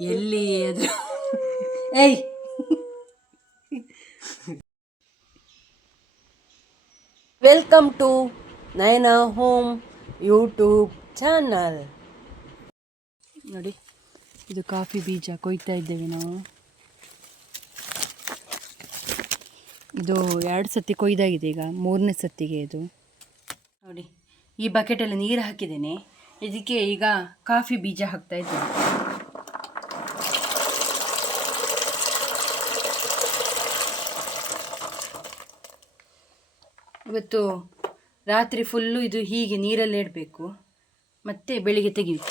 ಎಲ್ಲಿ ಅದು ಏಯ್ welcome to Nayana home YouTube channel. ನೋಡಿ, ಇದು ಕಾಫಿ ಬೀಜ ಕೊಯ್ತಾ ಇದ್ದೇವೆ ನಾವು. ಇದು 2 ಸತಿ ಕೊಯ್ದಾಗಿದೆ, ಈಗ 3ನೇ ಸತಿಗೆ ಇದು. ನೋಡಿ, ಈ ಬಕೆಟಲ್ಲಿ ನೀರು ಹಾಕಿದ್ದೇನೆ. ಇದಕ್ಕೆ ಈಗ ಕಾಫಿ ಬೀಜ ಹಾಕ್ತಾ ಇದ್ದೇನೆ. ಇವತ್ತು ರಾತ್ರಿ ಫುಲ್ಲು ಇದು ಹೀಗೆ ನೀರಲ್ಲೇ ಇಡಬೇಕು, ಮತ್ತೆ ಬೆಳಿಗ್ಗೆ ತೆಗಿಬೇಕು.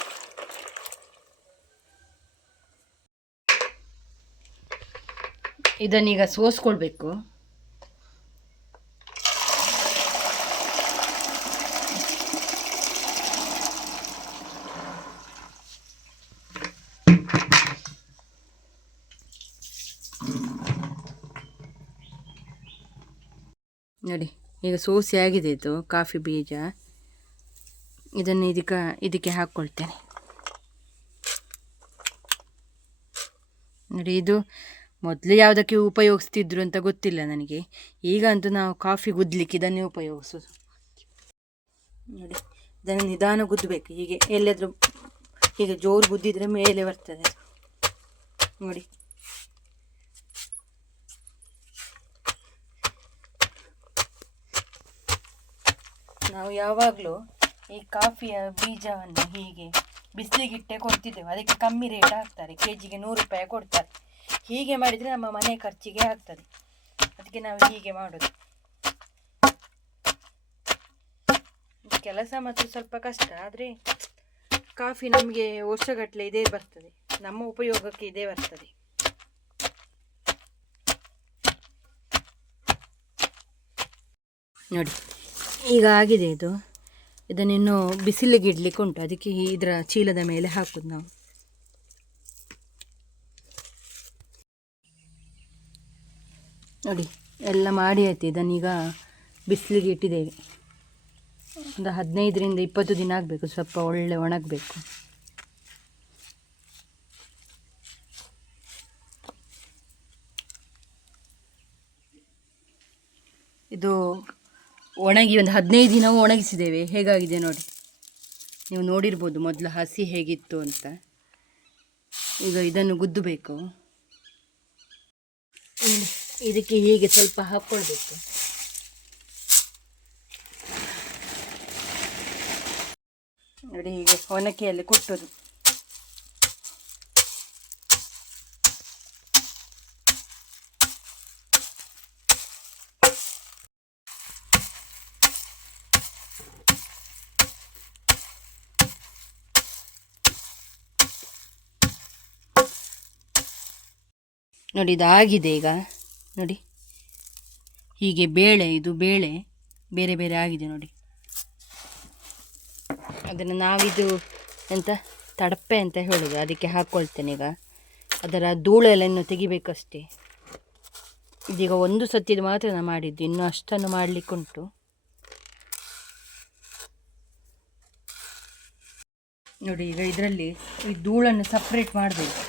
ಇದನ್ನೀಗ ಸೋಸ್ಕೊಳ್ಬೇಕು. ನೋಡಿ, ಈಗ ಸೋಸಿ ಆಗಿದೆ ಇದು ಕಾಫಿ ಬೀಜ. ಇದನ್ನು ಇದಕ್ಕೆ ಹಾಕ್ಕೊಳ್ತೇನೆ. ನೋಡಿ, ಇದು ಮೊದಲು ಯಾವುದಕ್ಕೆ ಉಪಯೋಗಿಸ್ತಿದ್ರು ಅಂತ ಗೊತ್ತಿಲ್ಲ ನನಗೆ. ಈಗ ಅಂತೂ ನಾವು ಕಾಫಿ ಗುದ್ದಲಿಕ್ಕೆ ಇದನ್ನೇ ಉಪಯೋಗಿಸೋದು. ನೋಡಿ, ಇದನ್ನು ನಿಧಾನ ಗುದ್ದಬೇಕು. ಹೀಗೆ ಎಲ್ಲಾದರೂ ಹೀಗೆ ಜೋರು ಗುದ್ದಿದ್ರೆ ಮೇಲೆ ಬರ್ತದೆ. ನೋಡಿ, ನಾವು ಯಾವಾಗಲೂ ಈ ಕಾಫಿಯ ಬೀಜವನ್ನು ಹೀಗೆ ಬಿಸಿಲಿಗಿಟ್ಟೆ ಕೊಡ್ತಿದ್ದೆವು. ಅದಕ್ಕೆ ಕಮ್ಮಿ ರೇಟ್ ಹಾಕ್ತಾರೆ, ಕೆಜಿಗೆ 100 ರೂಪಾಯಿ ಕೊಡ್ತಾರೆ. ಹೀಗೆ ಮಾಡಿದರೆ ನಮ್ಮ ಮನೆ ಖರ್ಚಿಗೆ ಆಗ್ತದೆ. ಅದಕ್ಕೆ ನಾವು ಹೀಗೆ ಮಾಡೋದು. ಕೆಲಸ ಮತ್ತು ಸ್ವಲ್ಪ ಕಷ್ಟ, ಆದರೆ ಕಾಫಿ ನಮಗೆ ವರ್ಷಗಟ್ಟಲೆ ಇದೇ ಬರ್ತದೆ, ನಮ್ಮ ಉಪಯೋಗಕ್ಕೆ ಇದೇ ಬರ್ತದೆ. ನೋಡಿ, ಈಗ ಆಗಿದೆ ಇದು. ಇದನ್ನಿನ್ನು ಬಿಸಿಲಿಗೆ ಇಡಲಿಕ್ಕೆ ಉಂಟು, ಅದಕ್ಕೆ ಇದರ ಚೀಲದ ಮೇಲೆ ಹಾಕೋದು ನಾವು. ನೋಡಿ, ಎಲ್ಲ ಮಾಡಿ ಆಯ್ತು. ಇದನ್ನೀಗ ಬಿಸಿಲಿಗೆ ಇಟ್ಟಿದ್ದೇವೆ. ಒಂದು 15ರಿಂದ 20 ದಿನ ಆಗಬೇಕು, ಸ್ವಲ್ಪ ಒಳ್ಳೆ ಒಣಗಬೇಕು. ಇದು ಒಣಗಿ ಒಂದು 15 ದಿನವೂ ಒಣಗಿಸಿದ್ದೇವೆ. ಹೇಗಾಗಿದೆ ನೋಡಿ, ನೀವು ನೋಡಿರ್ಬೋದು ಮೊದಲು ಹಸಿ ಹೇಗಿತ್ತು ಅಂತ. ಈಗ ಇದನ್ನು ಗುದ್ದಬೇಕು. ಇದಕ್ಕೆ ಹೀಗೆ ಸ್ವಲ್ಪ ಹಾಕ್ಕೊಳ್ಬೇಕು. ನೋಡಿ, ಹೀಗೆ ಒನಕೆಯಲ್ಲಿ ಕೊಟ್ಟೋದು. ನೋಡಿ, ಇದಾಗಿದೆ ಈಗ. ನೋಡಿ, ಹೀಗೆ ಇದು ಬೇಳೆ ಬೇರೆ ಬೇರೆ ಆಗಿದೆ ನೋಡಿ. ಅದನ್ನು ನಾವಿದು ಎಂತ ತಡಪೆ ಅಂತ ಹೇಳೋದು, ಅದಕ್ಕೆ ಹಾಕ್ಕೊಳ್ತೇನೆ. ಈಗ ಅದರ ಧೂಳೆಲ್ಲ ತೆಗಿಬೇಕಷ್ಟೇ. ಇದೀಗ 1 ಸತಿದು ಮಾತ್ರ ನಾನು ಮಾಡಿದ್ದು, ಇನ್ನೂ ಅಷ್ಟನ್ನು ಮಾಡಲಿಕ್ಕುಂಟು. ನೋಡಿ, ಈಗ ಇದರಲ್ಲಿ ಈ ಧೂಳನ್ನು ಸಪ್ರೇಟ್ ಮಾಡಬೇಕು.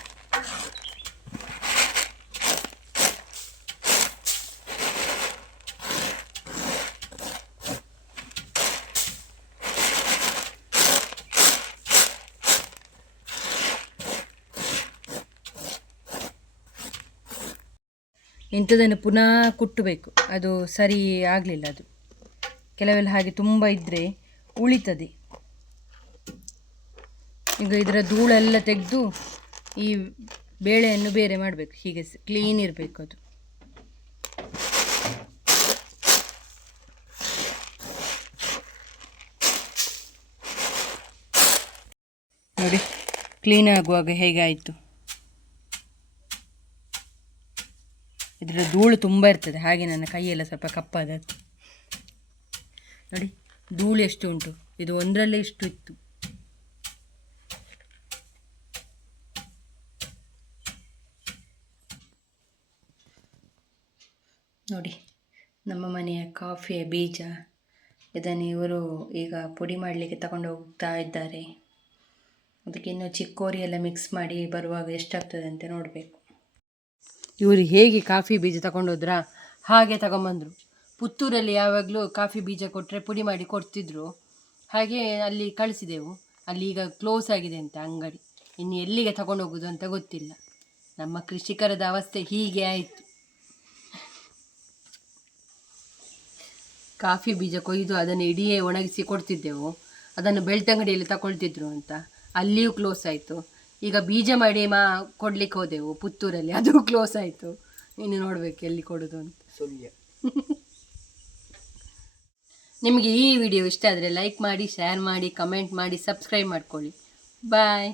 ಇಂಥದನ್ನು ಪುನಃ ಕುಟ್ಟಬೇಕು, ಅದು ಸರಿ ಆಗಲಿಲ್ಲ. ಅದು ಕೆಲವೆಲ್ಲ ಹಾಗೆ ತುಂಬ ಇದ್ದರೆ ಉಳಿತದೆ. ಈಗ ಇದರ ಧೂಳೆಲ್ಲ ತೆಗೆದು ಈ ಬೇಳೆಯನ್ನು ಬೇರೆ ಮಾಡಬೇಕು. ಹೀಗೆ ಕ್ಲೀನ್ ಇರಬೇಕು ಅದು. ನೋಡಿ, ಕ್ಲೀನ್ ಆಗುವಾಗ ಹೇಗಾಯಿತು. ಇದರ ಧೂಳು ತುಂಬ ಇರ್ತದೆ, ಹಾಗೆ ನನ್ನ ಕೈಯೆಲ್ಲ ಸ್ವಲ್ಪ ಕಪ್ಪಾದದ್ದು. ನೋಡಿ, ಧೂಳು ಎಷ್ಟು ಉಂಟು. ಇದು ಒಂದರಲ್ಲೇ ಇಷ್ಟು ಇತ್ತು. ನೋಡಿ, ನಮ್ಮ ಮನೆಯ ಕಾಫಿಯ ಬೀಜ. ಇದನ್ನು ಇವರು ಈಗ ಪುಡಿ ಮಾಡಲಿಕ್ಕೆ ತಗೊಂಡು ಹೋಗ್ತಾ ಇದ್ದಾರೆ. ಅದಕ್ಕೆ ಇನ್ನು ಚಿಕ್ಕೋರಿ ಎಲ್ಲ ಮಿಕ್ಸ್ ಮಾಡಿ ಬರುವಾಗ ಎಷ್ಟಾಗ್ತದೆ ಅಂತ ನೋಡಬೇಕು. ಇವರು ಹೇಗೆ ಕಾಫಿ ಬೀಜ ತಗೊಂಡೋದ್ರಾ ಹಾಗೆ ತಗೊಂಬಂದರು. ಪುತ್ತೂರಲ್ಲಿ ಯಾವಾಗಲೂ ಕಾಫಿ ಬೀಜ ಕೊಟ್ಟರೆ ಪುಡಿ ಮಾಡಿ ಕೊಡ್ತಿದ್ರು. ಹಾಗೆ ಅಲ್ಲಿ ಕಳಿಸಿದೆವು. ಅಲ್ಲಿ ಈಗ ಕ್ಲೋಸ್ ಆಗಿದೆ ಅಂತ ಅಂಗಡಿ. ಇನ್ನು ಎಲ್ಲಿಗೆ ತಗೊಂಡೋಗೋದು ಅಂತ ಗೊತ್ತಿಲ್ಲ. ನಮ್ಮ ಕೃಷಿಕರದ ಅವಸ್ಥೆ ಹೀಗೆ ಆಯಿತು. ಕಾಫಿ ಬೀಜ ಕೊಯ್ದು ಅದನ್ನು ಇಡಿಯೇ ಒಣಗಿಸಿ ಕೊಡ್ತಿದ್ದೆವು. ಅದನ್ನು ಬೆಳ್ತಂಗಡಿಯಲ್ಲಿ ತಗೊಳ್ತಿದ್ರು ಅಂತ, ಅಲ್ಲಿಯೂ ಕ್ಲೋಸ್ ಆಯಿತು. ಈಗ ಬೀಜ ಮಾಡಿ ಕೊಡ್ಲಿಕ್ಕೆ ಹೋದೆವು ಪುತ್ತೂರಲ್ಲಿ, ಅದು ಕ್ಲೋಸ್ ಆಯಿತು. ಇನ್ನು ನೋಡಬೇಕು ಎಲ್ಲಿ ಕೊಡೋದು ಅಂತ. ನಿಮಗೆ ಈ ವಿಡಿಯೋ ಇಷ್ಟ ಆದರೆ ಲೈಕ್ ಮಾಡಿ, ಶೇರ್ ಮಾಡಿ, ಕಮೆಂಟ್ ಮಾಡಿ, ಸಬ್ಸ್ಕ್ರೈಬ್ ಮಾಡ್ಕೊಳ್ಳಿ. ಬಾಯ್.